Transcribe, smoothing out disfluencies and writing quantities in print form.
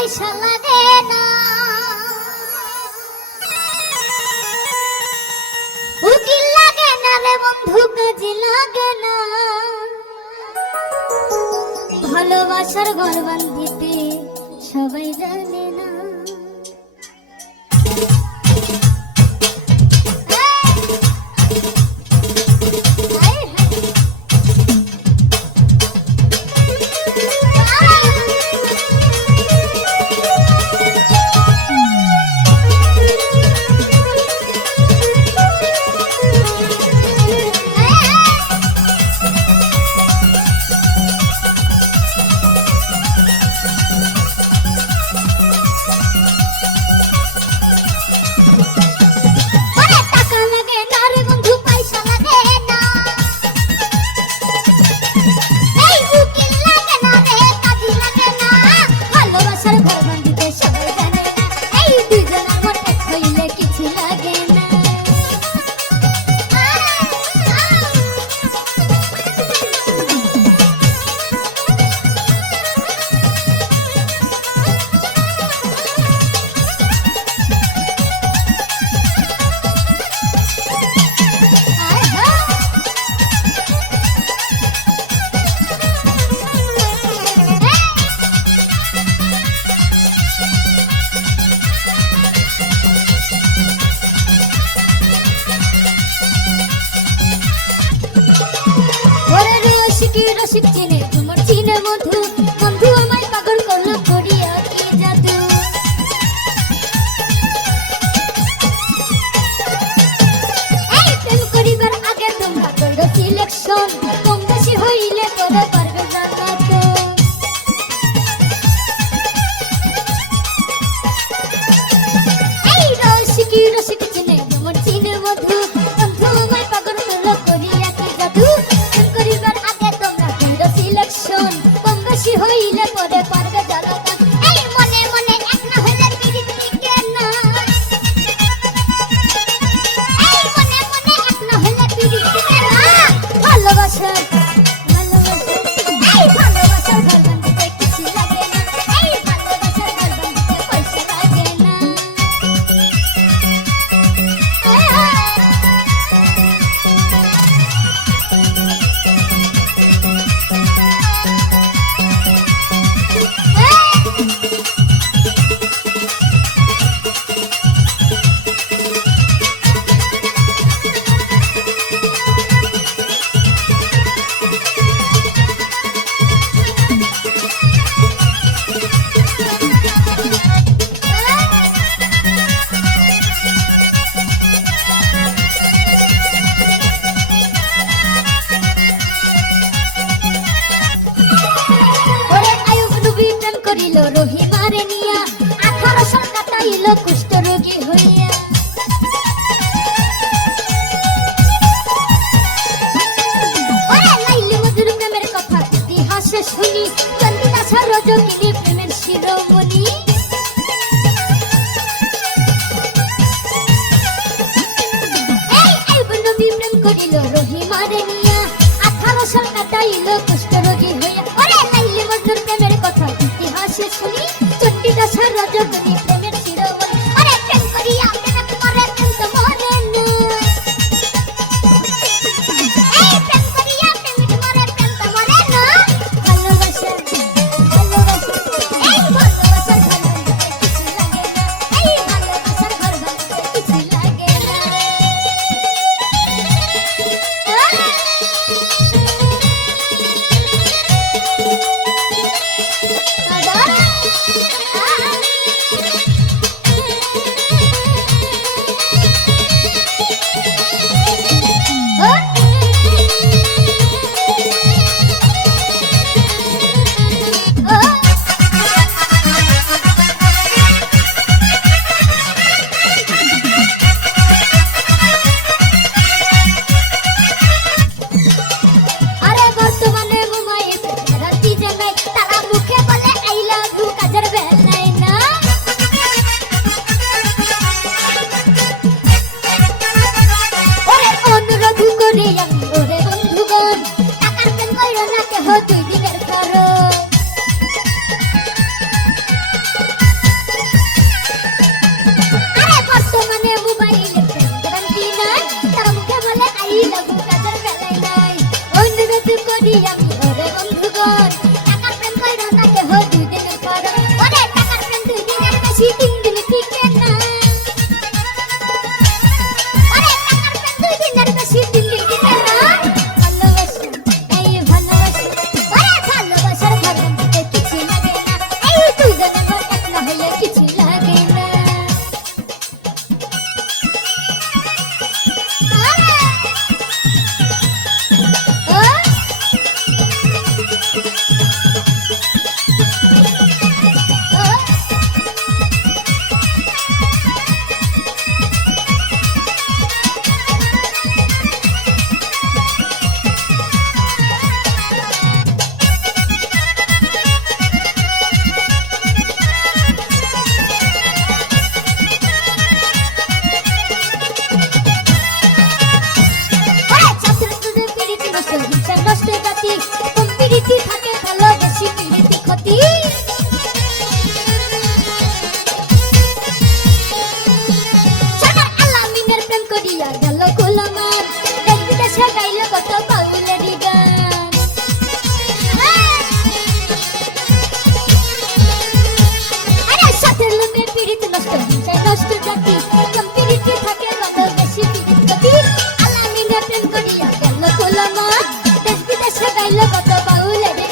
পয়সা লাগে না, উকিল লাগে না রে বন্ধু, কাজে লাগে না। ভালোবাসার ঘর বাঁধিতে সবাই জানে না। রসিক চিনে তোমার চিনে মধু, বন্ধু আমায় পাগল করলো করিয়া কি জাদু। এই প্রেম করিবার আগে তোমরা করো সিলেকশন, কম বেশি হইলে করে পারবে জানা তো। এই রসিক চিনে তোমার চিনে মধু, বন্ধু আমায় পাগল করলো করিয়া কি জাদু। কম বেশি হইলে পরে পারবে জানা। এই মনে মনে এক না হইলে পিরিত টিকে না, এই মনে মনে এক না হইলে পিরিত টিকে না। ভালোবাসা এই ভালোবাসার ঘর বাঁধতে কিছু লাগে না, এই ভালোবাসার ঘর বাঁধতে পয়সা লাগে না। রহিমারে নিয়া 18 সাল কাটাইল কুষ্ঠ রোগী হইয়া। ওরে লাইলি মধুর প্রেমের কথা ইতিহাসে শুনি, চন্দ্রিদাসের রজকিনী প্রেমের শিরোমণি। এই নবী প্রেম করিল রহিমারে নিয়া, 18 সাল কাটাইল কুষ্ঠ রোগী হইয়া। ওরে লাইলি মধুর প্রেমের কথা ইতিহাসে শুনি, চন্দ্রিদাসের রজকিনী প্রেমের শিরোমণি। আরে প্রেম করিয়া কেন মরে, প্রেম তো মরে না। এই প্রেম করিয়া প্রেমিক মরে, প্রেম তো মরে না। ভালোবাসা এই ভালোবাসার ঘর বাঁধতে কিছু লাগে না, এই ভালোবাসার ঘর বাঁধতে কিছু লাগে না। করি আমি ওরে বন্ধুগণ টাকার প্রেম কইরা না কেহ দুই দিনের পর ওরে টাকার প্রেম দুই দিনের বেশি তিন দিন টিকে না ওরে টাকার প্রেম দুই দিনের বেশি তিন দিন টিকে না ভালোবাসা এই ভালোবাসা ওরে ভালোবাসার ভাগন দিতে কিছু লাগে না এই দুই জনের এক না হলে কিছু লাগে না নষ্ট জাতি কম্পিরিটি থাকে ভালো বেশি পিরিতি ক্ষতি সাগর আলামিনের প্রেম করিয়া গেল গোলামান দেশ বিদেশে গাইল কত বাউলেরই গান আরে সাথের লোকের পিরিতি নষ্ট হিংসায় নষ্ট জাতি কম্পিরিটি থাকে ভালো বেশি পিরিতি ক্ষতি আলামিনের প্রেম করিয়া গেল গোলামান দেশ বিদেশে গাইল কত বাউলেরই